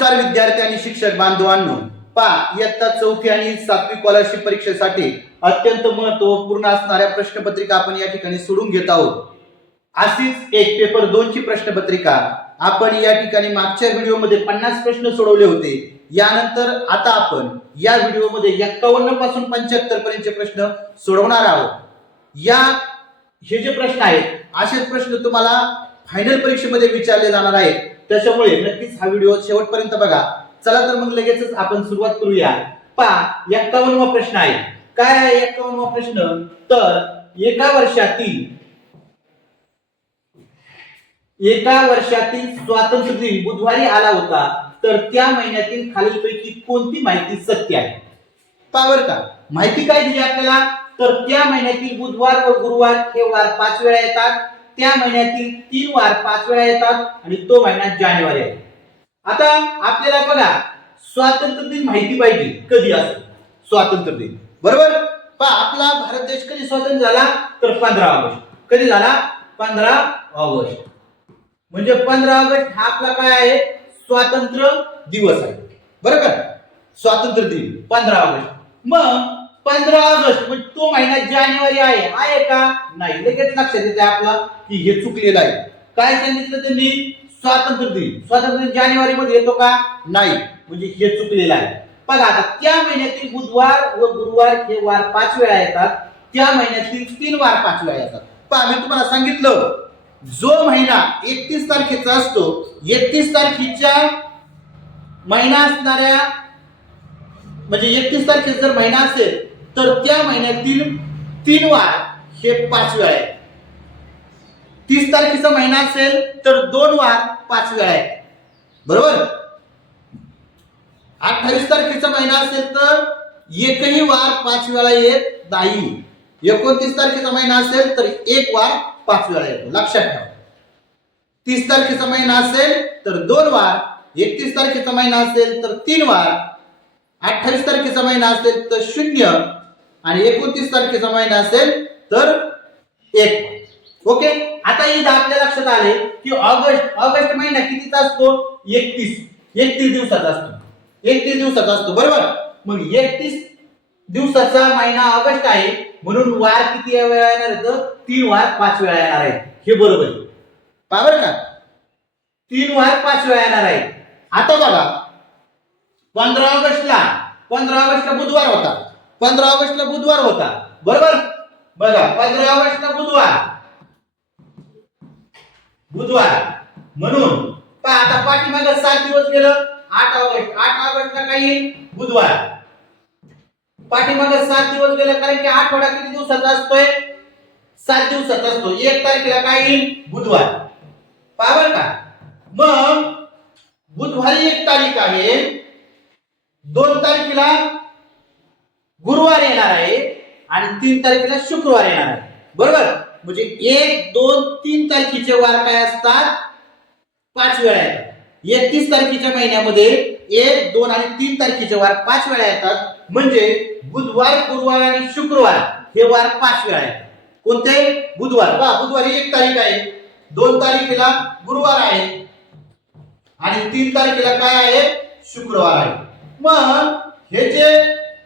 नमस्कार विद्यार्थी आणि शिक्षक बांधवांनो, पहा इयत्ता 4थी आणि 7वी स्कॉलरशिप परीक्षेसाठी अत्यंत महत्त्वपूर्ण असणाऱ्या प्रश्नपत्रिका आपण या ठिकाणी सोडून घेत आहोत. अशीच एक पेपर 2 ची प्रश्नपत्रिका आपण या ठिकाणी मागच्या व्हिडिओमध्ये 50 प्रश्न सोडवले होते. यानंतर आता आपण या व्हिडिओमध्ये 51 पासून 75 पर्यंतचे प्रश्न सोडवणार आहोत. हे जे प्रश्न आहेत असेच प्रश्न तुम्हाला फायनल परीक्षेमध्ये विचारले जाणार आहेत. त्याच्यामुळे नक्कीच हा व्हिडिओ शेवटपर्यंत बघा. चला तर मग लगेचच आपण सुरुवात करूया. पहा 51वा प्रश्न आहे. काय आहे 51वा प्रश्न? तर एका वर्षातील स्वातंत्र्य दिन बुधवारी आला होता, तर त्या महिन्यातील खालीलपैकी कोणती माहिती सत्य आहे? पहा बरं का, माहिती काय दिली आपल्याला? तर त्या महिन्यातील बुधवार व गुरुवार हे वार 5 वेळा येतात. त्या महिन्यातील 3 वार 5 वेळा येतात आणि तो महिना जानेवारी आहे. आता आपल्याला बघा स्वातंत्र्य दिन माहिती पाहिजे. कधी असतो स्वातंत्र्य दिन? बरोबर. पहा आपला भारत देश कधी स्वतंत्र झाला? तर 15 ऑगस्ट. कधी झाला? 15 ऑगस्ट. म्हणजे 15 ऑगस्ट हा आपला काय आहे? स्वातंत्र्य दिवस आहे. बरोबर. स्वातंत्र्य दिन 15 ऑगस्ट. मग 15 ऑगस्ट म्हणजे तो महिना जानेवारी आहे का? नाही. लगेच लक्षात येते आपला की हे चुकलेलं आहे. काय सांगितलं त्यांनी? स्वातंत्र्य दिन. स्वातंत्र्य दिन जानेवारी मध्ये येतो का? नाही. म्हणजे हे चुकलेलं आहे. बघा आता त्या महिन्यातील बुधवार व गुरुवार हे वार 5 वेळा येतात. त्या महिन्यातील 3 वार 5 वेळा येतात. पहा मी तुम्हाला सांगितलं जो महिना 31 तारखेचा असतो, 31 तारखेच्या महिना असणाऱ्या म्हणजे 31 तारखेचा जर महिना असेल तर त्या महिन्यातील 3 वार हे 5 वेळा आहेत. 30 तारखेचा महिना असेल तर 2 वार 5 वेळा आहेत. बरोबर. 28 तारखेचा महिना असेल तर एकही वार 5 वेळा येत नाही. 29 तारखेचा महिना असेल तर 1 वार 5 वेळा येतो. लक्षात ठेवा. 30 तारखेचा महिना असेल तर 2 वार, 31 तारखेचा महिना असेल तर 3 वार, 28 तारखेचा महिना असेल तर 0 आणि 29 तारखेचा महिना असेल तर 1. ओके. आता इथं आपल्या लक्षात आले की ऑगस्ट महिना कितीचा असतो? 31 दिवसाचा असतो. 31 दिवसाचा असतो. बरोबर. मग 31 दिवसाचा महिना ऑगस्ट आहे म्हणून वार किती वेळा येणार आहेत? 3 वार 5 वेळा येणार आहे. हे बरोबर आहे. पहा बरं का, 3 वार 5 वेळा येणार आहे. आता बघा 15 ऑगस्टला बुधवार होता. 15 ऑगस्टला बुधवार होता. बरोबर. बघा 15 ऑगस्टला बुधवार म्हणून पहा आता पाठीमागे 7 दिवस गेलं. 8 ऑगस्टला काय येईल? बुधवार. पाठीमागे 7 दिवस गेले कारण की आठवडा किती दिवसाचा असतोय? 7 दिवसाचा असतो. 1 तारखेला काय येईल? बुधवार. पहा बरं का, मग बुधवारी 1 तारीख आहे. 2 तारखेला गुरुवार येणार आहे आणि 3 तारखेला शुक्रवार येणार आहे. बरोबर. म्हणजे 1, 2, 3 तारखेचे वार काय असतात? 5 वेळा येतात. 31 तारखेच्या महिन्यामध्ये 1, 2 आणि 3 तारखेचे वार 5 वेळा येतात. म्हणजे बुधवार, गुरुवार आणि शुक्रवार हे वार 5 वेळा येतात. कोणते? बुधवार. पहा बुधवारी 1 तारीख आहे. 2 तारखेला गुरुवार आहे आणि 3 तारखेला काय आहे? शुक्रवार आहे. मग हे जे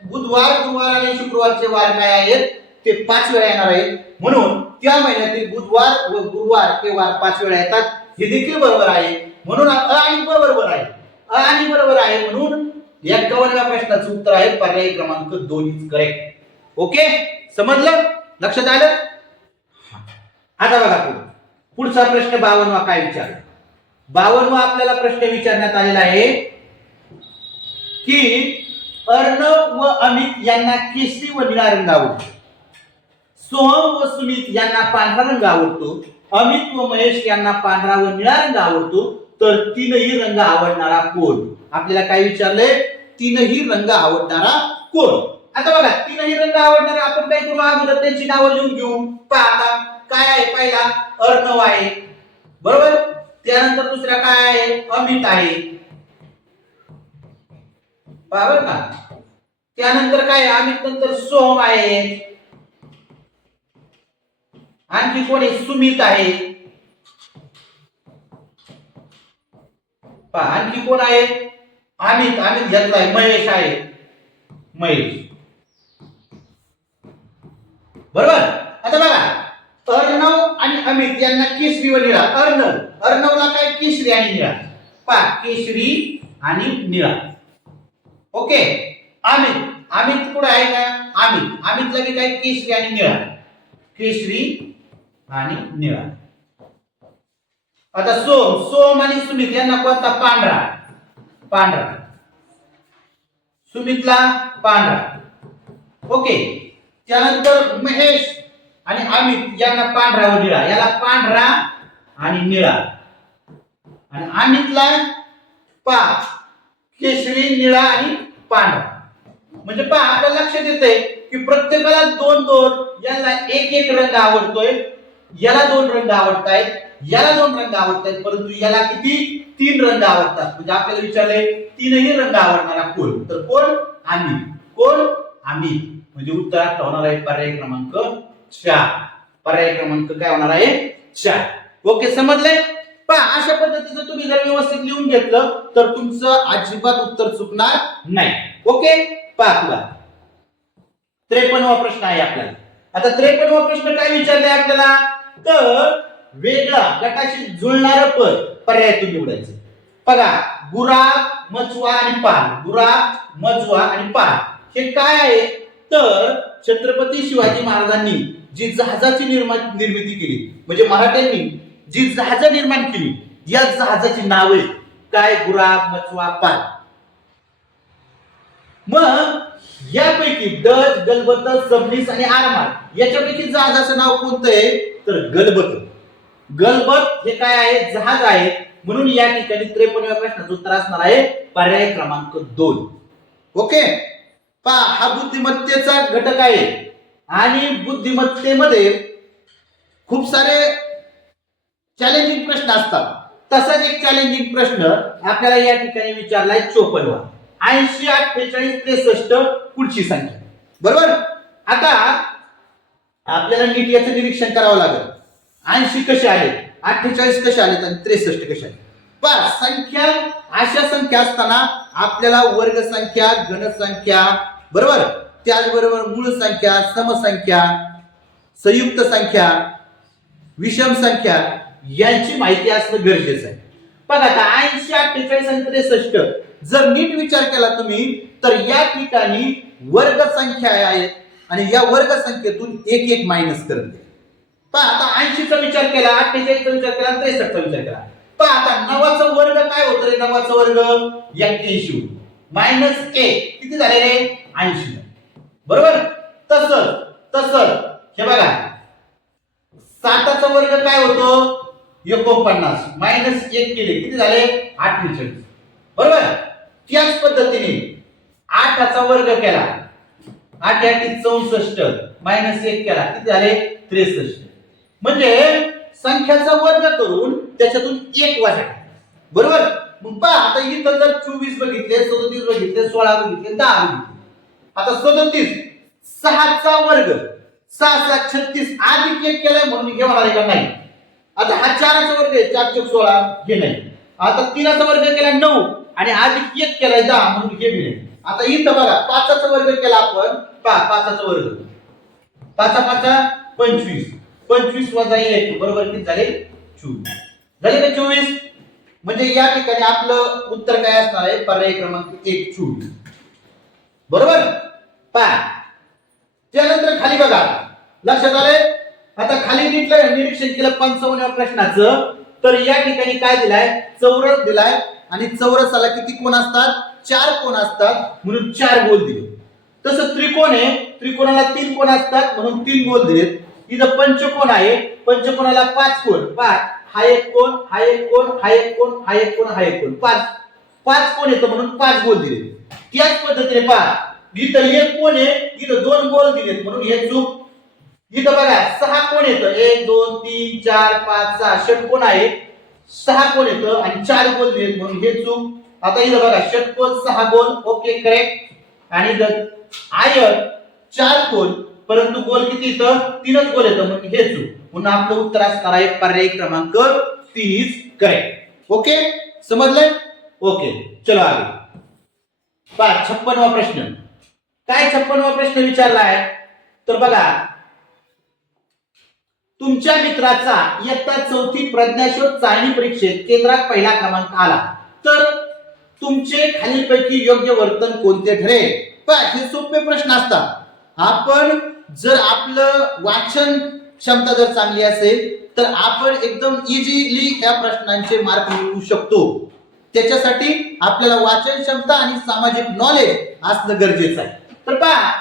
बुधवार, गुरुवार आणि शुक्रवारचे वार काय आहेत? ते 5 वेळा येणार आहेत. म्हणून त्या महिन्यातील बुधवार व गुरुवार हे वार 5 वेळा येतात. हे देखील बरोबर आहे. म्हणून अ आणि ब बरोबर आहे. अ आणि बरोबर आहे म्हणून 51व्या प्रश्नाचं उत्तर आहे पर्याय क्रमांक 2 इज करेक्ट. ओके. समजलं? लक्षात आलं? आता बघा पुढचा प्रश्न 52वा काय विचारला? 52वा आपल्याला प्रश्न विचारण्यात आलेला आहे की अर्णव व अमित यांना केशरी व निळा रंग आवडतो. सोहम व सुमित यांना पांढरा रंग आवडतो. अमित व महेश यांना पांढरा व निळा रंग आवडतो. तर तीनही रंग आवडणारा कोण? आपल्याला काय विचारले? तीनही रंग आवडणारा कोण? आता बघा तीनही रंग आवडणारे आपण काय करू? अगोदर त्यांची नावं लिहून घेऊ. पहा आता काय आहे? पहिला अर्णव आहे. बरोबर. त्यानंतर दुसरा काय आहे? अमित आहे. पहा बरं का. त्यानंतर काय? अमित नंतर सोहम आहे. आणखी कोणी? सुमित आहे. पहा आणखी कोण आहे? अमित अमित घेतलाय, महेश आहे, महेश. बरोबर. आता बघा, अर्णव आणि अमित यांना केशरी व निळा. अर्णवला काय केशरी आणि निळा. केशरी आणि निळा. ओके. अमित कुठे आहे का? अमितला बी काय केशरी आणि निळा. केशरी आणि निळा. आता सोम आणि सुमित यांना कोणता? पांढरा. सुमितला पांढरा. ओके. त्यानंतर महेश आणि अमित यांना पांढरा व निळा. याला पांढरा आणि निळा. आणि अमितला केशरी, निळा आणि पांढरा. म्हणजे आपल्याला लक्षात येतंय की प्रत्येकाला 2-2, याला एक रंग आवडतोय, याला 2 रंग आवडतायत, याला 2 रंग आवडतायत, परंतु याला किती? 3 रंग आवडतात. म्हणजे आपल्याला विचारले 3ही रंग आवडणारा कोण? तर कोण? अमित. म्हणजे उत्तरात होणार आहे पर्याय क्रमांक 4. पर्याय क्रमांक काय होणार आहे? 4. ओके, समजले? अशा पद्धतीचं तुम्ही जर व्यवस्थित लिहून घेतलं तर तुमचं अजिबात उत्तर चुकणार नाही. ओके. तुला 53वा प्रश्न आहे आपल्याला. आता 53वा प्रश्न काय विचारलाय आपल्याला? तर वेगळा गटाशी जुळणारं पद पर्याय तुम्ही निवडायचं. बघा, गुराब, मचवा आणि पाल. गुराब, मचवा आणि पाल हे काय आहे? तर छत्रपती शिवाजी महाराजांनी जी जहाजाची निर्मिती केली, म्हणजे मराठ्यांनी जी जहाज निर्माण केली, या जहाजाची नावे काय? गुराब, मचवा, पाल. मग यापैकी डच, गलबत, सबनीस आणि आरमार याच्यापैकी जहाजाचं नाव कोणतं आहे? तर गलबत हे काय आहे? जहाज आहे. म्हणून या ठिकाणी 53व्या प्रश्नाचं उत्तर असणार आहे पर्याय क्रमांक 2. ओके. हा बुद्धिमत्तेचा घटक आहे आणि बुद्धिमत्तेमध्ये खूप सारे चॅलेंजिंग प्रश्न असतात. तसाच एक चॅलेंजिंग प्रश्न आपल्याला या ठिकाणी विचारलाय 54वा. 80, 48, 63 पुढची संख्या. बरोबर. आता आपल्याला नीट याचं निरीक्षण करावं लागेल. 80 कसे आले, 48 कसे आले आणि 63 कसे आले. संख्या अशा संख्या असताना आपल्याला वर्ग संख्या, घन संख्या, बरोबर, त्याचबरोबर मूळ संख्या, समसंख्या, संयुक्त संख्या, विषम संख्या यांची माहिती असणं गरजेचं आहे. बघा, आता 80, 48 आणि 63 जर नीट विचार केला तुम्ही तर या ठिकाणी वर्ग संख्या आहेत आणि या वर्ग संख्येतून एक मायनस करत आहे. आता 80 चा विचार केला, 48 चा विचार केला, 63 चा विचार केला. आता 9 चा वर्ग काय होतं रे? 9 चा वर्ग 81 मायनस 1 किती झाले रे? 80. बरोबर. तसंच हे बघा, 7 चा वर्ग काय होतो? 49 मायनस 1 केले किती झाले? 48. बरोबर. त्याच पद्धतीने 8 चा वर्ग केला, 8 × 64 मायनस 1 केला किती झाले? 63. म्हणजे संख्याचा वर्ग करून त्याच्यातून 1 वजा. बरोबर. मग आता इथं जर 24 बघितले, 37 बघितले, 16 बघितले, 10 बघितले. आता 37 6 चा वर्ग 6 × 36 अधिक 1 केलाय म्हणून हे होणार आहे का? नाही. आता हा 4 चा वर्ग आहे, 4 × 16 हे नाही. आता 3 चा वर्ग केला 9 आणि अधिक 1 केलाय 10 म्हणून हे बी नाही. आता इथं बघा 5 चा वर्ग केला आपण, 5 चा वर्ग 5 × 5 = 25, 25 वजा 1 बरोबर किती झाले? 24. झाले का 24? म्हणजे या ठिकाणी आपलं उत्तर काय असणार आहे? पर्याय क्रमांक 1 24. बरोबर. त्यानंतर खाली बघा, लक्षात आले? आता खाली निरीक्षण केलं 55व्या प्रश्नाचं. तर या ठिकाणी काय दिलाय? चौरस दिलाय आणि चौरसाला किती कोण असतात? 4 कोण असतात म्हणून 4 गोल दिले. तसं त्रिकोण आहे, त्रिकोणाला 3 कोण असतात म्हणून 3 गोल दिलेत. इथं पंचकोन आहे, पंचकोनाला 5 कोण. हा एक कोण, हा एक कोण, हा एक कोण, हा एक कोण, हा एक कोण, 5 कोण येतं म्हणून 5 गोल दिले. त्याच पद्धतीने इथं एक कोण आहे, इथं 2 गोल दिलेत म्हणून हे चूक. इथं बघा 6 कोण येतं, 1 2 3 4 5 6 षटकोन आहे, 6 कोण येतं आणि 4 गोल दिलेत म्हणून हे चूक. आता इथं बघा षटकोन 6 गोल, ओके करेक्ट. आणि इथं आयत 4 कोण परंतु गोल किती येतं? 3च गोल येतं म्हणून हे चूक. म्हणून आपलं उत्तर असणार आहे पर्याय क्रमांक 30 करेक्ट. ओके, समजलं? ओके, चलो आगे. पहा 56वा प्रश्न. काय 56वा प्रश्न विचारलाय तर बघा, तुमच्या मित्राचा इयत्ता 4थी प्रज्ञाशोध चाळणी परीक्षेत केंद्रात पहिला क्रमांक आला तर तुमचे खालीलपैकी योग्य वर्तन कोणते ठरेल? पहा हे सोपे प्रश्न असतात. आपण जर आपलं वाचन क्षमता जर चांगली असेल तर आपण एकदम इझिली ह्या प्रश्नांचे मार्क मिळवू शकतो. त्याच्यासाठी आपल्याला वाचन क्षमता आणि सामाजिक नॉलेज असणं गरजेचं आहे. तर पहा,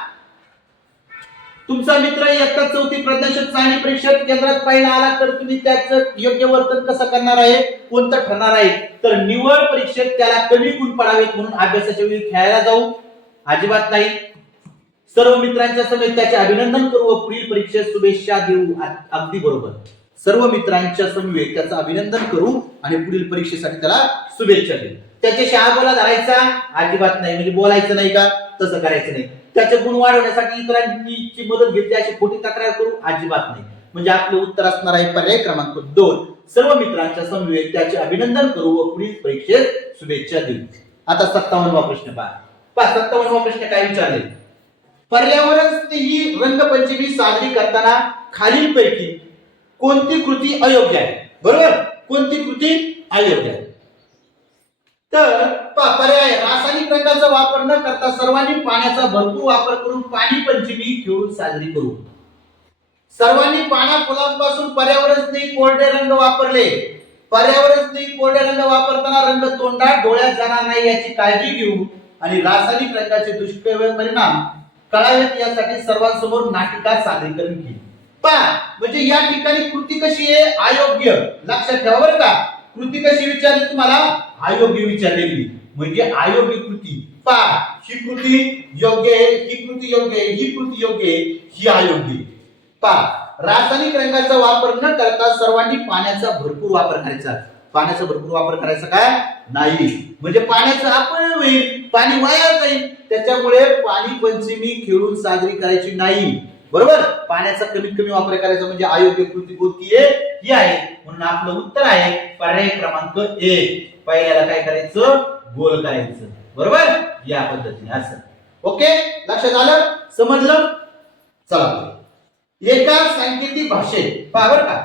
तुमचा मित्र इयत्ता 4थी प्रज्ञाशोध चाळणी परीक्षेत केंद्रात पहिला आला तर तुम्ही त्याचं योग्य वर्तन कसं करणार आहे, कोणतं ठरणार आहे? तर निवड परीक्षेत त्याला कमी गुण पडावेत म्हणून अभ्यासाच्या वेळी खेळायला जाऊ अजिबात नाही. सर्व मित्रांच्या समेत त्याचे अभिनंदन करू व पुढील परीक्षेत शुभेच्छा देऊ. अगदी बरोबर. सर्व मित्रांच्या समवेत त्याचं अभिनंदन करू आणि पुढील परीक्षेसाठी त्याला शुभेच्छा देऊ. त्याच्याशी आगोला धरायचा अजिबात नाही, म्हणजे बोलायचं नाही का, तसं करायचं नाही. त्याचे गुण वाढवण्यासाठी इतरांची मदत घेतली अशी खोटी तक्रार करू अजिबात नाही. म्हणजे आपलं उत्तर असणार आहे पर्याय क्रमांक 2. सर्व मित्रांच्या समवेत त्याचे अभिनंदन करू व पुढील परीक्षेत शुभेच्छा देऊ. आता 57वा प्रश्न पहा. 57वा प्रश्न काय विचारले? पर्यावरण स्नेही रंगपंचमी साजरी करताना खालीलपैकी कोणती कृती अयोग्य आहे? बरोबर, कोणती कृती अयोग्य आहे? तर पर्याय, रासायनिक रंगाचा वापर न करता सर्वांनी पाण्याचा भरपूर वापर करून पाणी पंचमी खेळून साजरी करू. सर्वांनी पाना फुलांपासून पर्यावरण स्नेही कोरडे रंग वापरले. पर्यावरण स्नेही कोरडे रंग वापरताना रंग तोंडात डोळ्यात जाणार नाही याची काळजी घेऊ आणि रासायनिक रंगाचे दुष्परिणाम कळावेत यासाठी सर्वांसमोर नाटिका सादरीकरण केली. पहा, म्हणजे या ठिकाणी कृती कशी आहे? अयोग्य. लक्षात ठेवा बरं का, कृती कशी विचारली तुम्हाला? अयोग्य विचारलेली, म्हणजे अयोग्य कृती. पहा, ही कृती योग्य आहे, ही कृती योग्य आहे, ही कृती योग्य आहे, ही अयोग्य. पहा, रासायनिक रंगाचा वापर न करता सर्वांनी पाण्याचा भरपूर वापर करायचा. पाण्याचा भरपूर वापर करायचा काय नाही, म्हणजे पाण्याचा अपव्यय होईल, पाणी वाया जाईल. त्याच्यामुळे पाणी पंचमी खेळून साजरी करायची नाही. बरोबर, पाण्याचा कमीत कमी वापर करायचा, म्हणजे अयोग्य कृती कोणती आहे? ही आहे. म्हणून आपलं उत्तर आहे पर्याय क्रमांक 1. पहिल्याला काय करायचं? गोल करायचं. बरोबर, या पद्धतीने असं. ओके, लक्षात आलं, समजलं? चला, एका सांकेतिक भाषेत पहा बरं का,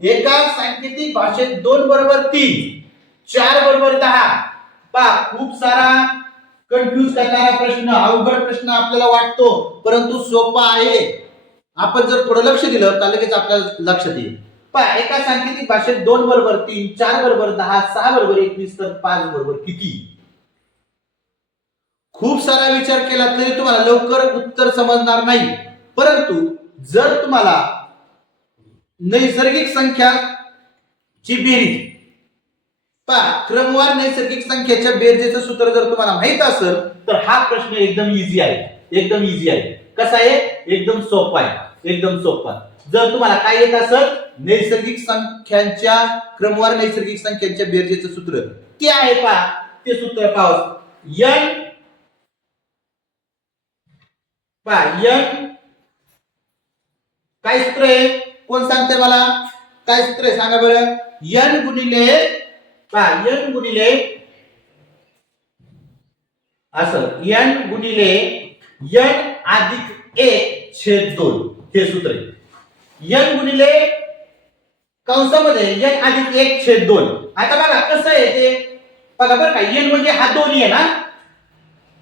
एका सांकेतिक भाषेत 2 बरोबर 3, 4 बरोबर 10. पहा, खूप सारा कन्फ्यूज करणारा प्रश्न, अवघड प्रश्न आपल्याला वाटतो, परंतु सोपा आहे. आपण जर थोडं लक्ष दिलं तर लगेच आपल्याला लक्षात येईल. पहा, एका सांकेतिक भाषेत 2 बरोबर 3, 4 बरोबर 10, 6 बरोबर 21 तर 5 बरोबर किती? खूप सारा विचार केला तरी तुम्हाला लवकर उत्तर समजणार नाही. परंतु जर तुम्हाला नैसर्गिक संख्याची बेरीज, पहा, क्रमवार नैसर्गिक संख्येच्या बेरजेचं सूत्र जर तुम्हाला माहित असेल तर हा प्रश्न एकदम इझी आहे. एकदम इझी आहे. कसा आहे? एकदम सोपा आहे. एकदम सोपा. जर तुम्हाला काय येत असेल, नैसर्गिक संख्यांच्या, क्रमवार नैसर्गिक संख्यांच्या बेरजेचं सूत्र ते आहे. पहा, ते सूत्र पाहू. n, पहा, n काय सूत्र आहे? कोण सांगते मला? काय सूत्र आहे सांगा बरं? n गुणिले, पहा, n गुणिले असं, n गुणिले n अधिक 1 छेद 2 हे सूत्र आहे. n गुणिले कंसामध्ये n अधिक 1 छेद 2. आता बघा कसं आहे ते, बघा बरं का, n म्हणजे हा 2 आहे ना,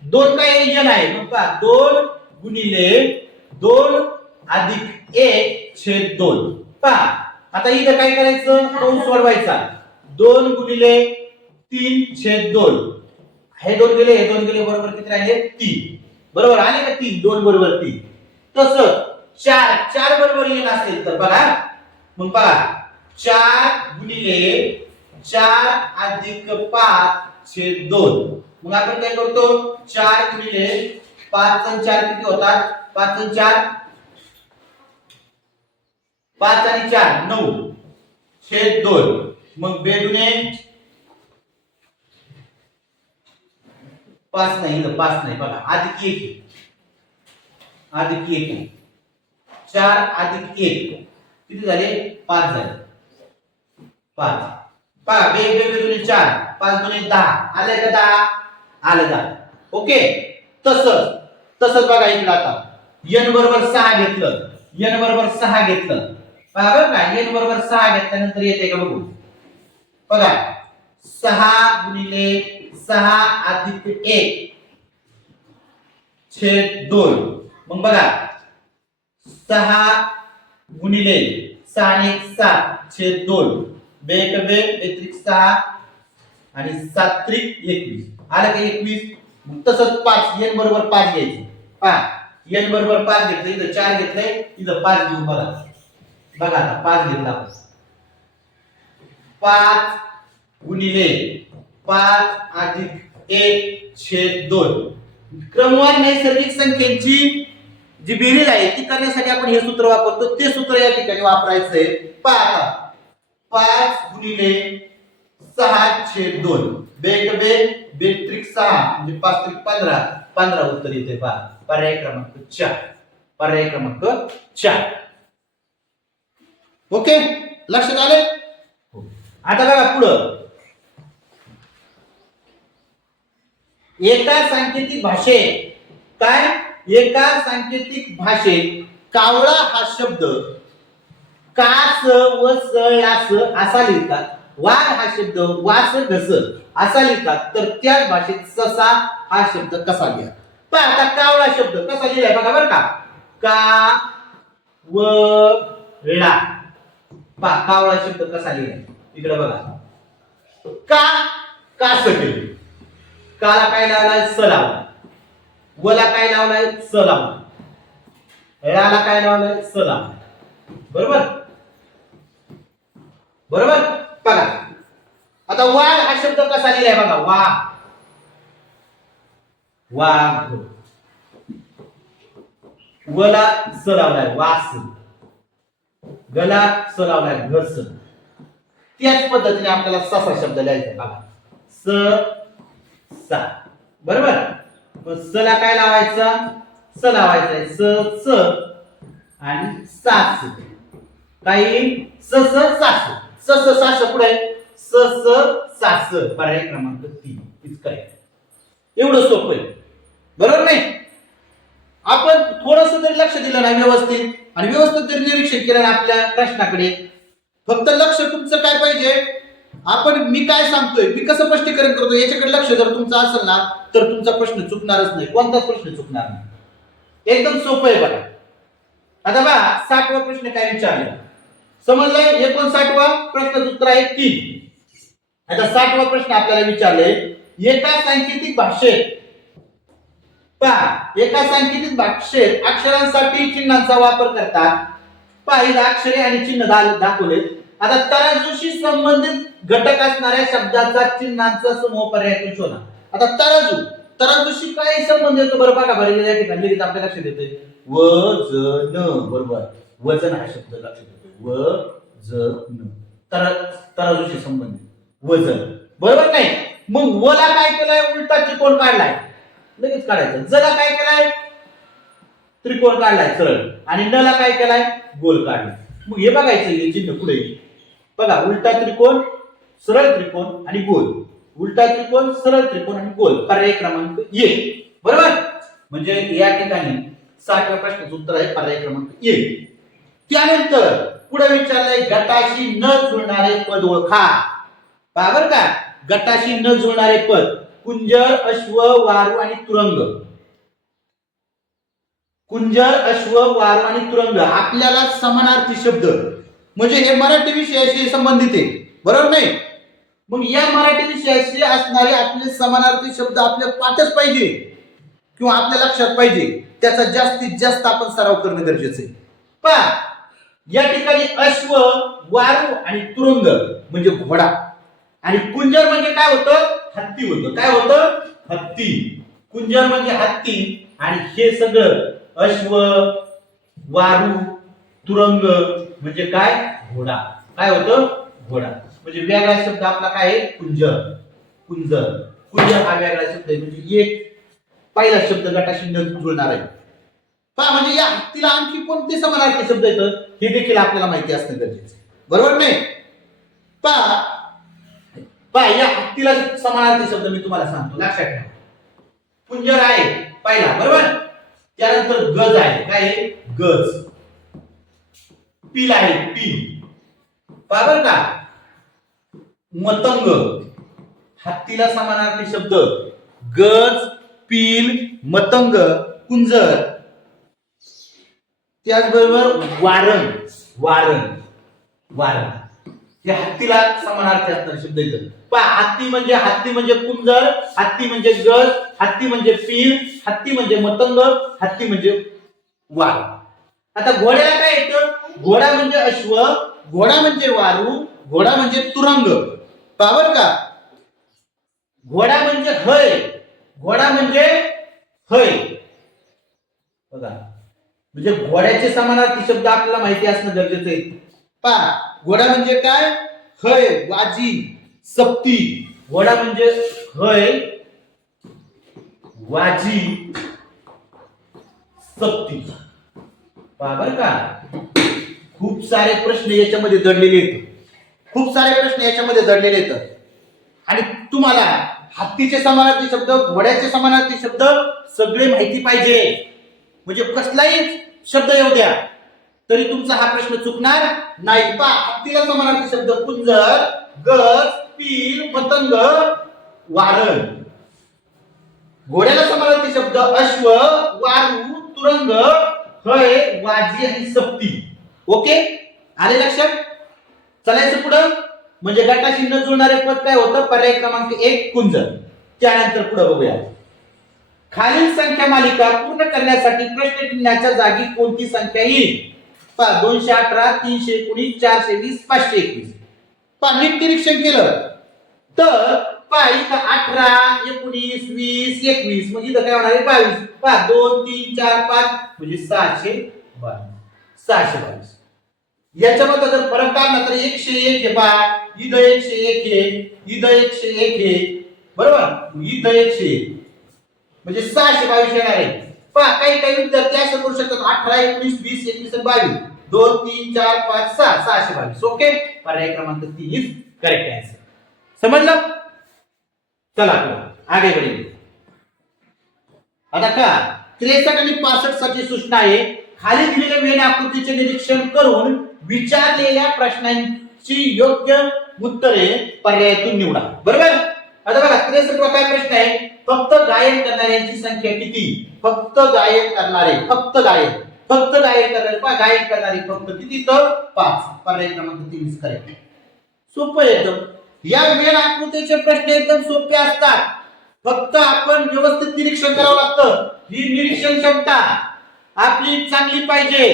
2 काय n आहे. मग पहा, 2 गुणिले 2 अधिक 1 छेद 2. पहा, आता इथं काय करायचं? कंस सोडवायचा. 2 गुणिले 3 छेद 2. हे 2 गेले, हे 2 गेले, बरोबर किती राहिले? 3. बरोबर आले का? 3, 2 बरोबर 3. तसं 4 बरोबर n असेल तर बघा, मग पहा, 4 गुणिले 4 अधिक 5 छेद 2. मग आपण काय करतो? 4 गुणिले 5 आणि 4 किती होतात? 5 आणि 4, 5 आणि 4 9 छेद 2. मग बेदुने 5 नाही, 5 नाही, बघा अधिक 1, अधिक 1, 4 अधिक 1 किती झाले? 5 झाले. 5 पहा, बेदुने 4, 5 दुने 10, आले का 10? आले 10. ओके, तसंच तसंच बघा इकडे आता n बरोबर 6 घेतलं, n बरोबर 6 घेतलं, पहा बरं का, n बरोबर 6 घेतल्यानंतर येते का बघू. बघा 6 गुणिले 6 अधिक 1 छेद 2. मग बघा 6 गुणिले 6 आणि 7 छेद 2, बेक बे बेत्रिक 6 आणि 7 त्रिक 21 आलं का 21. मग तसंच 5 n बरोबर 5 घ्यायचं. पहा n बरोबर 5 घेतलं, इथं 4 घेतलंय, इथं 5 घेऊन बघा. बघा आता 5 घेतला, 5 गुणिले 5 अधिक 1 छेद 2. क्रमवार नैसर्गिक संख्येची जी बेरीज आहे ती करण्यासाठी आपण हे सूत्र वापरतो, ते सूत्र या ठिकाणी वापरायचंय. पहा 5 गुणिले 6 छेद 2, बेक बे बेत्रिक 6 म्हणजे 5 त्रिक 15, 15 उत्तर येते. पहा पर्याय क्रमांक 4, पर्याय क्रमांक 4. ओके, लक्षात आले. आता बघा पुढं, एका सांकेतिक भाषेत काय, एका सांकेतिक भाषेत कावळा हा शब्द कास व सळास असा लिहितात, वाघ हा शब्द वास घस असा लिहितात, तर त्याच भाषेत ससा हा शब्द कसा लिहा. पहा आता कावळा शब्द कसा लिहिलाय बघा बरं का, का व ला. पहा कावळा शब्द कसा लिहिलाय इकडे बघा. का कास केली, काला काय लावलाय स लावलाय, वला काय लावलाय स लावलाय, ळाला काय लावलाय स लावलाय. बरोबर बरोबर. बघा आता वाघ हा शब्द कसा लिहिलाय बघा, वाघ वाघ, वला स लावलाय वास, गला स लावलाय घस. त्याच पद्धतीने आपल्याला ससा शब्द लिहायचा बघा, स सा. बरोबर. स ला काय लावायचा स लावायचा, स स आणि सास. काही स स सास, स स सास पुढे स स सास, पर्याय क्रमांक 3 इज करेक्ट. एवढं सोपं आहे. बरोबर नाही. आपण थोडस जरी लक्ष दिलं नाही व्यवस्थित आणि व्यवस्थित जरी निरीक्षण केलं ना आपल्या प्रश्नाकडे, फक्त लक्ष तुमचं काय पाहिजे, आपण मी काय सांगतोय, मी कसं स्पष्टीकरण करतो याच्याकडे लक्ष जर तुमचं असेल ना तर तुमचा प्रश्न चुकणारच नाही, कोणताच प्रश्न चुकणार नाही. एकदम सोपं आहे बघा. आता बघा 60वा प्रश्न काय विचारला समजलंय. 59वा प्रश्नाचं उत्तर आहे 3. आता 60वा प्रश्न आपल्याला विचारलंय, एका सांकेतिक भाषेत पहा, एका सांकेतिक भाषेत अक्षरांसाठी चिन्हांचा वापर करतात. पहा इथं अक्षरे आणि चिन्ह दाखवले. आता तराजूशी संबंधित घटक असणाऱ्या शब्दाचा चिन्हांचा समूह पर्याय शोधा. आता तराजूशी काय संबंध येतो बरं बघा बरं, या ठिकाणी लगेच आपल्या लक्षात येते वजन. बरोबर, वजन हा शब्द लक्षात येतो, वजन. तराजूशी संबंधित वजन. बरोबर नाही. मग वला काय केलाय उलटा त्रिकोण काढलाय, लगेच काढायचं. जला काय केलाय त्रिकोण काढलाय सरळ, आणि नला काय केलाय गोल काढलाय. मग हे बघायचं हे चिन्ह पुढे बघा, उलटा त्रिकोण सरळ त्रिकोण आणि गोल, उलटा त्रिकोण सरळ त्रिकोण आणि गोल, पर्याय क्रमांक 1. बरोबर. म्हणजे या ठिकाणी 60व्या प्रश्नाचं उत्तर आहे पर्याय क्रमांक 1. त्यानंतर पुढे विचारलंय गटाशी न जुळणारे पद ओळखा. पहा बरं का, गटाशी न जुळणारे पद कुंजर, अश्व, वारू आणि तुरंग. कुंजर, अश्व, वारू आणि तुरंग आपल्याला समानार्थी शब्द, म्हणजे हे मराठी विषयाशी संबंधित आहे. बरोबर नाही. मग या मराठी विषयाशी असणारे आपले समानार्थी शब्द आपल्या पाठच पाहिजे किंवा आपल्या लक्षात पाहिजे, त्याचा जास्तीत जास्त आपण सराव करणं गरजेचं आहे. पहा या ठिकाणी अश्व, वारू आणि तुरंग म्हणजे घोडा, आणि कुंजर म्हणजे काय होतं हत्ती होतं. काय होतं हत्ती. कुंजर म्हणजे हत्ती, आणि हे सगळं अश्व, वारू, तुरंग म्हणजे काय घोडा. काय होतं घोडा. म्हणजे वेगळा शब्द आपला काय आहे कुंजर. कुंजर कुंजर हा वेगळा शब्द आहे, म्हणजे एक पहिला शब्द गटाशी न जुळणार आहे. पहा म्हणजे या हत्तीला आणखी कोणते समानार्थी शब्द येतात हे देखील आपल्याला माहिती असणं गरजेचं आहे. बरोबर नाही. पहा या हत्तीला समानार्थी शब्द मी तुम्हाला सांगतो, लक्षात ठेवा. कुंजर आहे पहिला, बरोबर. त्यानंतर गज आहे, काय आहे? गज. पील आहे, पील. बरोबर का? मतंग, हत्तीला समानार्थी शब्द. गज, पील, मतंग, कुंजर. त्याचबरोबर वारण, वारण, वारण हे हत्तीला समानार्थी असणारे शब्द येतात. हत्ती म्हणजे कुंजर, हत्ती म्हणजे गज, हत्ती म्हणजे पील, हत्ती म्हणजे मतंग, हत्ती म्हणजे वार. आता घोड्याला काय येतं? घोडा म्हणजे अश्व, घोडा म्हणजे वारू, घोडा म्हणजे तुरंग. बरोबर का? घोडा म्हणजे हय, घोडा म्हणजे हय. बघा, म्हणजे घोड्याचे समानार्थी शब्द आपल्याला माहिती असणं गरजेचं आहे. घोडा म्हणजे काय? हय, वाजी, सप्ती. घोडा म्हणजे हय, वाजी, सप्ती. बरोबर का? खूप सारे प्रश्न याच्यामध्ये दडलेले आहेत, खूप सारे प्रश्न याच्यामध्ये दडलेले आहेत. आणि तुम्हाला हत्तीचे समानार्थी शब्द, घोड्याचे समानार्थी शब्द सगळे माहिती पाहिजे. म्हणजे कसलाही शब्द येऊ द्या तरी तुमचा हा प्रश्न चुकणार नाही. हत्तीला समानार्थी शब्द कुंजर, गज, पील, मतंग, वारण. घोड्याला समानार्थी शब्द अश्व, वारू, तुरंग, हय, वाजी आणि सप्ती. ओके, आले लक्षात? चलायचं पुढं. म्हणजे गटाशी न जुळणारे पद काय होतं? पर्याय क्रमांक 1 कुंजर. त्यानंतर पुढे बघूया. खालील संख्या मालिका पूर्ण करण्यासाठी प्रश्न चिन्हाच्या जागी कोणती संख्या येईल? 218, 319, 420, 521. नीट निरीक्षण केलं तर इथं 18, 19, 20, 21 म्हणजे इथं काय होणार आहे? 22. 2, 3, 4, 5 म्हणजे 622. 622. याच्यामध्ये जर फरक काढला तर 101 आहे. इथं 101 आहे, इथं 101 आहे, बरोबर. इथं 101 म्हणजे 622 येणार आहे. काही काही विद्यार्थी असं करू शकतात 18, 19, 20, 21 आणि 22. 2, 3, 4, 5, 6, 622. ओके, पर्याय क्रमांक 3 इज करेक्ट आंसर. समजलं? चला आगे बढ़ेंगे. आता का 63 आणि 65 साठी सूचना आहे. खाली दिलेल्या वेळ आकृतीचे निरीक्षण करून विचारलेल्या प्रश्नांची योग्य उत्तरे पर्यायातून निवडा. बरोबर? आता बघा 63 वा काय प्रश्न आहे? फक्त गायन करणाऱ्यांची संख्या किती? फक्त गायन करणारे, फक्त गायन करणारे, गायन करणारे फक्त किती? तर 5. पर्याय क्रमांक 3 करेक्ट. सोपं एकदम. या वेळ आकृतीचे प्रश्न एकदम सोपे असतात. फक्त आपण व्यवस्थित निरीक्षण करावं लागतं. ही निरीक्षण क्षमता आपली चांगली पाहिजे,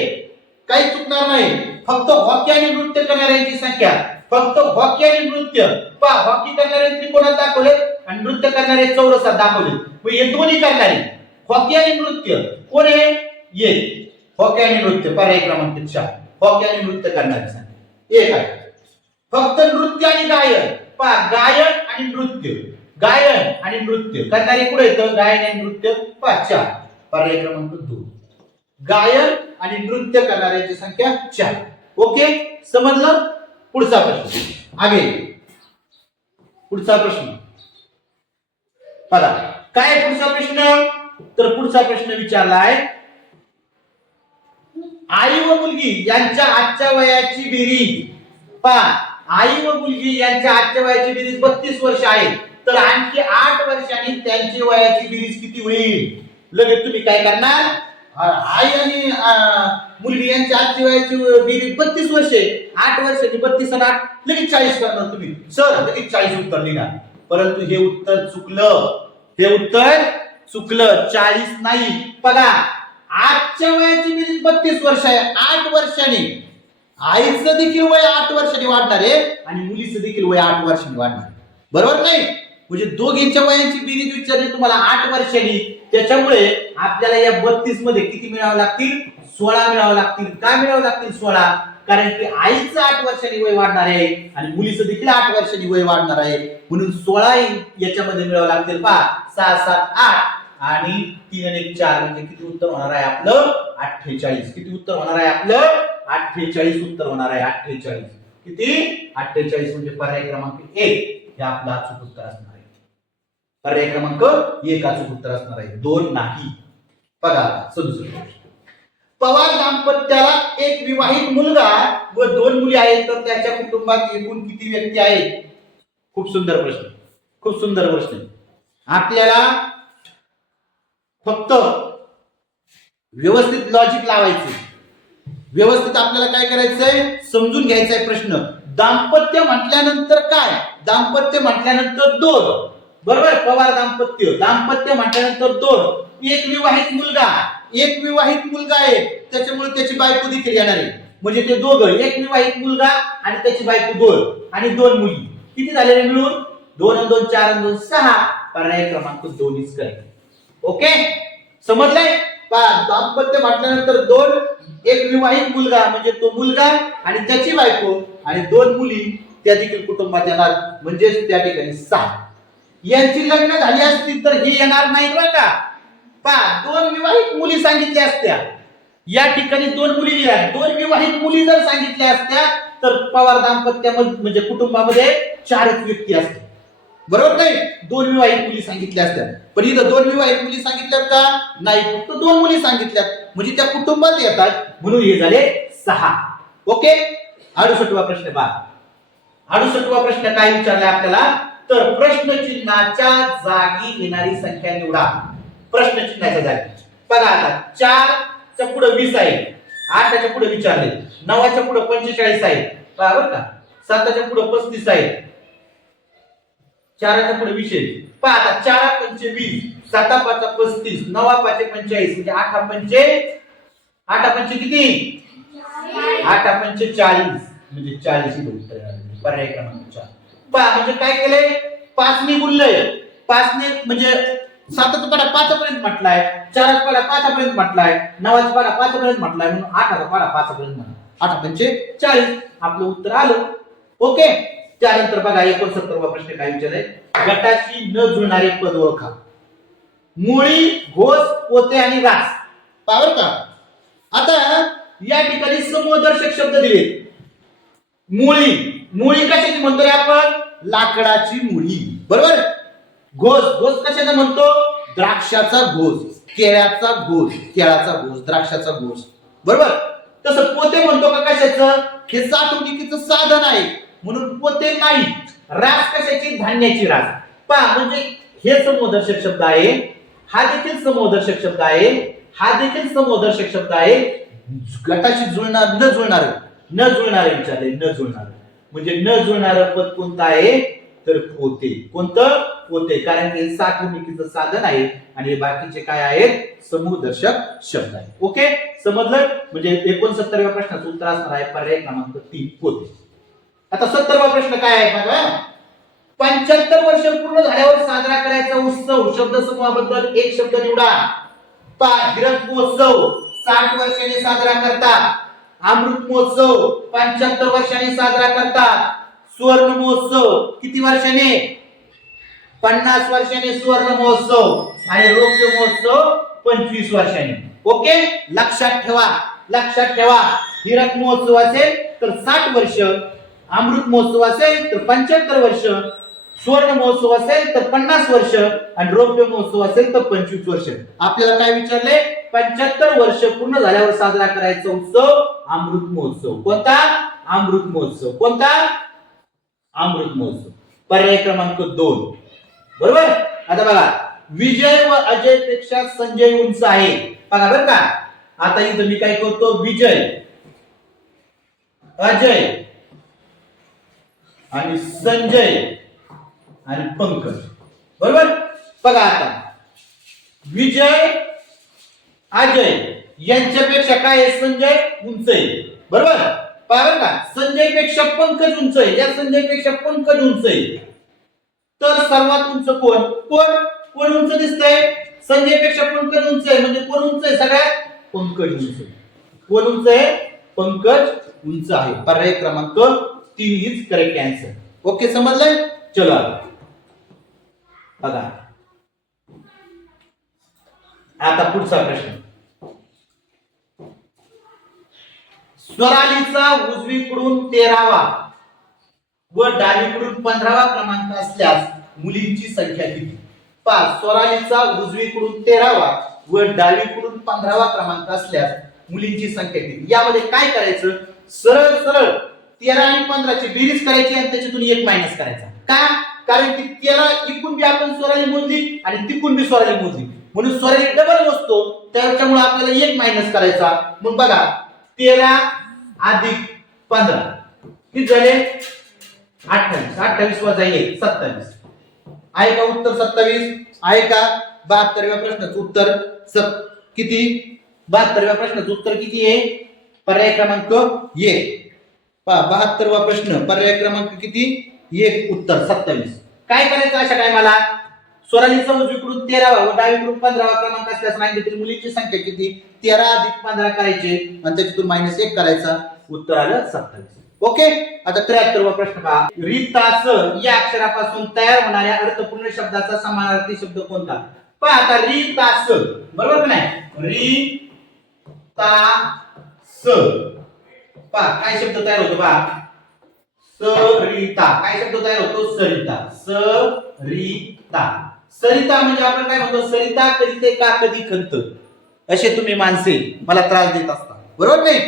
काही चुकणार नाही. फक्त हॉकी आणि नृत्य करणाऱ्यांची संख्या, फक्त हॉकी आणि नृत्य. हॉकी करणारे त्रिकोणात दाखवले आणि नृत्य करणारे चौरसात दाखवले. हे दोन्ही करणारे हॉकी आणि नृत्य कोण आहे? ये हॉकी आणि नृत्य. पर्याय क्रमांक 4 हॉकी आणि नृत्य करणारी संख्या 1 आहे. फक्त नृत्य आणि गायन, गायन आणि नृत्य, गायन आणि नृत्य करणारे कुठे येतं? गायन आणि नृत्य 4. पर्याय क्रमांक 2 गायन आणि नृत्य करणाऱ्यांची संख्या 4. ओके, समजलं? पुढचा प्रश्न आगे. पुढचा प्रश्न बघा काय पुढचा प्रश्न. तर पुढचा प्रश्न विचारलाय, आई व मुलगी यांच्या आजच्या वयाची बेरीज. आई व मुलगी यांच्या आजच्या वयाची बेरीज 32 वर्ष आहे. तर आणखी 8 वर्षांनी त्यांची वयाची बेरीज किती होईल? लगेच तुम्ही काय करणार? आई आणि मुलगी यांच्या आजची वयाची बेरीज 32 वर्षे, 8 वर्षांनी 32 आणि 8 लगेच 40 करणार तुम्ही. सर लगेच 40 उत्तर लिहिणार. परंतु हे उत्तर चुकलं. हे उत्तर चुकलं. 40 नाही. बघा आजच्या वयाची बेरीज 32 वर्ष आहे. 8 वर्षांनी आईचं देखील वय 8 वर्षांनी वाढणार आहे आणि मुलीचं देखील वय 8 वर्षांनी वाढणार. बरोबर नाही? म्हणजे दोघींच्या वयांची बेरीज विचारली तुम्हाला 8 वर्षांनी. त्याच्यामुळे आपल्याला या 32 मध्ये किती मिळावं लागतील? 16 मिळावं लागतील. काय मिळावं लागतील? 16. कारण की आईचं 8 वर्षांनी वय वाढणार आहे आणि मुलीचं देखील 8 वर्षांनी वय वाढणार आहे. म्हणून 16 याच्यामध्ये मिळावं लागतील. 6, 7, 8 आणि 3 आणि 4 म्हणजे किती उत्तर होणार आहे आपलं? 48. किती उत्तर होणार आहे आपलं? 48 उत्तर होणार आहे. 48 किती? 48 म्हणजे पर्याय क्रमांक 1 हे आपलं अचूक उत्तर असणार आहे. पर्याय क्रमांक 1 अचूक उत्तर असणार आहे, 2 नाही. बघा 67. पवार दाम्पत्याला एक विवाहित मुलगा व 2 मुली आहेत, तर त्याच्या कुटुंबात एकूण किती व्यक्ती आहेत? खूप सुंदर प्रश्न, खूप सुंदर प्रश्न. आपल्याला फक्त व्यवस्थित लॉजिक लावायचे, व्यवस्थित आपल्याला काय करायचंय, समजून घ्यायचा प्रश्न. दाम्पत्य म्हटल्यानंतर काय? दाम्पत्य म्हटल्यानंतर 2, बरोबर. पवार दाम्पत्य, दाम्पत्य म्हटल्यानंतर 2. एक विवाहित मुलगा, एक विवाहित मुलगा आहे, त्याच्यामुळे त्याची बायको देखील येणार आहे. म्हणजे ते दोघं, एक विवाहित मुलगा आणि त्याची बायको 2 आणि 2 मुली, किती झालेले मिळून? 2 आणि 2 4 आणि 2 6. पर्याय क्रमांक 2 इज करेक्ट. ओके, समजलंय? दाम्पत्य म्हटल्यानंतर 2, एक विवाहित मुलगा म्हणजे तो मुलगा आणि त्याची बायको आणि 2 मुली त्या देखील कुटुंबात येणार, म्हणजे त्या ठिकाणी 6. यांची लग्न झाली असती तर हे येणार नाही बरं का. 2 विवाहित मुली सांगितल्या असत्या, या ठिकाणी 2 मुली दिल्या. 2 विवाहित मुली जर सांगितल्या असत्या तर पवार दाम्पत्यामध्ये म्हणजे कुटुंबामध्ये 4च व्यक्ती असतात, बरोबर नाही? 2 विवाहित मुली सांगितल्या असत्या, पण इथं 2 विवाहित मुली सांगितल्यात का? नाही, फक्त 2 मुली सांगितल्यात, म्हणजे त्या कुटुंबात येतात, म्हणून हे झाले 6. ओके. 68वा प्रश्न पहा. 68वा प्रश्न काय विचारलाय आपल्याला, तर प्रश्नचिन्हाच्या जागी येणारी संख्या निवडा. प्रश्नचिन्हाच्या जागी बघा, आता 4 च्या पुढे 20 आहे, 8 च्या पुढे विचारले, 9 च्या पुढे 45 आहे, बरोबर का. 7 च्या पुढे 35 आहे, 4 च्या पुढे 20 आहे. पहा आता 4 पंचे 20, 7 पाचा 35, 9 पाचे 45, म्हणजे 8 पंचे किती? 8 पंचे 40, म्हणजे 40 ही उत्तर आहे. पर्याय क्रमांक 4. पहा म्हणजे काय केलंय, 5 ने गुणलंय, 5 ने म्हणजे 7चा पाढा 5 पर्यंत म्हटलाय, 4चा पाढा 5 पर्यंत म्हटलाय, 9चा पाढा 5 पर्यंत म्हटलाय, म्हणून 8चा पाढा 5 पर्यंत म्हणा. 8 पंचे 40, आपलं उत्तर आलं. ओके. त्यानंतर बघा 69वा प्रश्न काय विचारलाय, गटाशी न जुळणारे पद ओळखा. मुळी, घोष, पोते आणि रास. पावर का. आता या ठिकाणी समूहदर्शक शब्द दिले. मुळी, मुळी कशाची म्हणतोय आपण? लाकडाची मुळी, बरोबर. घोष, घोष कशाचा म्हणतो? द्राक्षाचा घोष, केळ्याचा घोष, केळाचा घोष, द्राक्षाचा घोष, बरोबर. तसं पोते म्हणतो का कशाचं? हे साठवणुकीचं साधन आहे, म्हणून पोते नाही. रास कशाची? धान्याची रास. पहा म्हणजे हे समूहदर्शक शब्द आहे, हा देखील समूहदर्शक शब्द आहे, हा देखील समूहदर्शक शब्द आहे. गटाशी जुळणार न जुळणार, न जुळणारे विचारले, न जुळणार म्हणजे न जुळणारं पद कोणतं आहे? तर पोते. कोणतं? पोते. कारण की साठवणुकीचं साधन आहे आणि हे बाकीचे काय आहेत? समूहदर्शक शब्द आहेत. ओके, समजलं? म्हणजे 69व्या प्रश्नाचं उत्तर असणार आहे पर्याय क्रमांक 3 पोते. आता 70वा प्रश्न काय आहे बघा, 75 वर्ष पूर्ण झाल्यावर साजरा करायचा उत्सव शब्दसमूहाबद्दल एक शब्द निवडा. हिरक महोत्सव 60 वर्षांनी साजरा करतात. अमृत महोत्सव 75 वर्षांनी साजरा करतात. सुवर्ण महोत्सव किती वर्षांनी? 50 वर्षांनी सुवर्ण महोत्सव आणि रौप्य महोत्सव 25 वर्षांनी. ओके, लक्षात ठेवा, लक्षात ठेवा. हिरक महोत्सव असेल तर 60 वर्ष, अमृत महोत्सव असेल तर 75 वर्ष, सुवर्ण महोत्सव असेल तर 50 वर्ष आणि रौप्य महोत्सव असेल तर 25 वर्ष. आपल्याला काय विचारले? 75 वर्ष पूर्ण झाल्यावर साजरा करायचा उत्सव अमृत महोत्सव. कोणता? अमृत महोत्सव. कोणता? अमृत महोत्सव. पर्याय क्रमांक 2, बरोबर. आता बघा, विजय व अजय पेक्षा संजय उंच आहे. बघा बरं का, आता इथं मी काय करतो? विजय, अजय आणि संजय आणि पंकज, बरोबर. बघा आता विजय, अजय यांच्यापेक्षा काय आहे? संजय उंच आहे, बरोबर. बरोबर का. संजय पेक्षा पंकज उंच आहे, या संजय पेक्षा पंकज उंच आहे. तर सर्वात उंच कोण? कोण कोण उंच दिसतंय? संजय पेक्षा पंकज उंच आहे, म्हणजे कोण उंच आहे? सगळ्यात पंकज उंच. कोण उंच आहे? पंकज उंच आहे. पर्याय क्रमांक 3 इज करेक्ट आन्सर. ओके, समजलंय? चला बघा आता पुढचा प्रश्न. स्वरालीचा उजवीकडून 13वा व डावीकडून 15वा क्रमांक असल्यास मुलींची संख्या किती? 5 स्वरालीचा उजवीकडून 13वा व डावीकडून 15वा क्रमांक असल्यास मुलींची संख्या किती? यामध्ये काय करायचं, सरळ सरळ 13 आणि 15 ची बेरीज करायची आणि त्याच्यातून 1 मायनस करायचा. का? कारण की 13 इकून बी आपण स्वराली मोजली आणि तिकून बी स्वराली मोजली, म्हणून स्वराली डबल मोजतो, त्याच्यामुळे आपल्याला 1 मायनस करायचा. मग बघा 13 अधिक 15 किती झाले? 28. 28 वजा 1 27. आहे का उत्तर 27? आहे का? 72व्या प्रश्नाचं उत्तर किती? 72व्या प्रश्नाचं उत्तर किती आहे? पर्याय क्रमांक 1. पहा 72वा प्रश्न पर्याय क्रमांक किती? 1 उत्तर 27. काय करायचं अशा टायमाला? स्वरालीचा उजवीकडून 13वा व डावीकडून 15वा क्रमांक असल्यास सांगितलेली मुलींची संख्या किती? 13 अधिक 15 करायचे आणि त्याच्यातून -1 करायचा. उत्तर आलं 27. ओके. आता 73वा प्रश्न पहा. रितास या अक्षरापासून तयार होणाऱ्या अर्थपूर्ण शब्दाचा समानार्थी शब्द कोणता? पहा आता रितास, बरोबर की नाही? रितास पहा काय शब्द तयार होतो पहा. सरिता. काय शब्द तयार होतो? सरिता. सरिता. सरिता म्हणजे आपण काय म्हणतो? सरिता कधी का कधी खंत, असे तुम्ही माणसे मला त्रास देत असता, बरोबर नाही?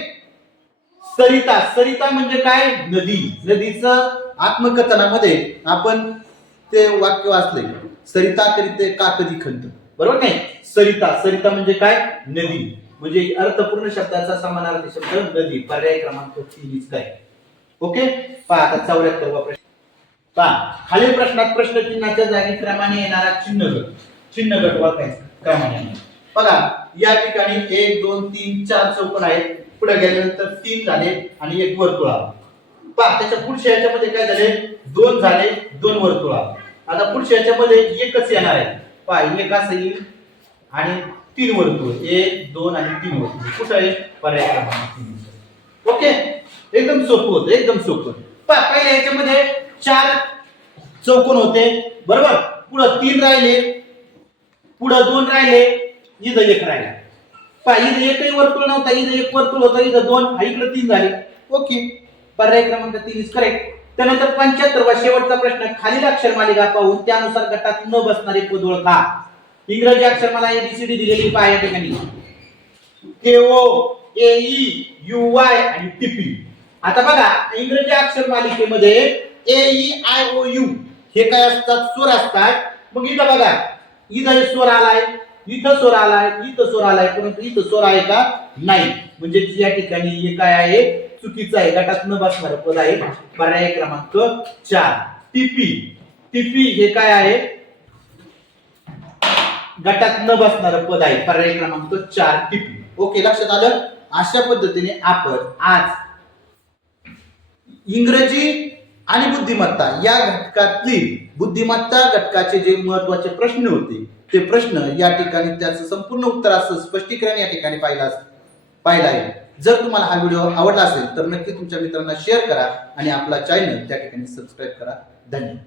सरिता. सरिता म्हणजे काय? नदी. नदीचं आत्मकथनामध्ये आपण ते वाक्य वाचले, सरिता करीते का कधी खंत, बरोबर नाही? सरिता. सरिता म्हणजे काय? नदी. म्हणजे अर्थपूर्ण शब्दाचा समानार्थी शब्द नदी. पर्याय क्रमांक 3 काय? ओके. पहा आता 74वा प्रश्न पहा. खालील प्रश्नात प्रश्नचिन्हाच्या जागी क्रमाने येणारा चिन्ह गट ओळखायचा क्रमाने. बघा या ठिकाणी 1 2 3 4 चौकोन आहेत, पुढे गेल्यानंतर 3 झाले आणि 1 वर्तुळ आला. पहा त्याच्या पुढच्या याच्यामध्ये काय झाले? 2 झाले, 2 वर्तुळ आला. आता पुढच्या याच्यामध्ये एकच येणार आहे. पहा एक असं येईल आणि 3 वर्तुळ, 1 2 आणि 3 वर्तुळ. कुठे आहे? पर्याय क्रमांक 3. ओके. एकदम सोपं होतं, एकदम सोपं. पहा पहिल्या याच्यामध्ये 4 चौकोन होते, बरोबर? पुढे 3 राहिले, पुढे 2 राहिले, इथं 1 राहिला. पहा इथं एकही वर्तुळ नव्हता, इथं 1 वर्तुळ होतं, इथं 2, इकडे 3 झाले. ओके. पर्याय क्रमांक 3 इज करेक्ट. त्यानंतर 75वा शेवटचा प्रश्न. खालील अक्षरमालिका पाहून त्यानुसार गटात न बसणारे पद ओळखा. इंग्रजी अक्षरमाला ABCD दिलेली पहा या ठिकाणी. KO AE UY आणि TP. आता बघा इंग्रजी अक्षर मालिकेमध्ये AEIOU हे काय असतात? स्वर असतात. मग इथं बघा, इथं स्वर आलाय, इथं स्वर आलाय, इथं स्वर आलाय, परंतु इथं स्वर आहे का? नाही. म्हणजे या ठिकाणी हे काय आहे? चुकीचं आहे. गटात न बसणारं पद आहे. पर्याय क्रमांक 4. टीपी हे काय आहे? गटात न बसणारं पद आहे. पर्याय क्रमांक 4 टीपी. ओके, लक्षात आलं? अशा पद्धतीने आपण आज इंग्रजी आणि बुद्धिमत्ता या घटकातली बुद्धिमत्ता घटकाचे जे महत्त्वाचे प्रश्न होते ते प्रश्न या ठिकाणी त्याचं संपूर्ण उत्तर असं स्पष्टीकरण या ठिकाणी पाहिलं आहे. जर तुम्हाला हा व्हिडिओ आवडला असेल तर नक्की तुमच्या मित्रांना शेअर करा आणि आपला चॅनल त्या ठिकाणी सबस्क्राईब करा. धन्यवाद.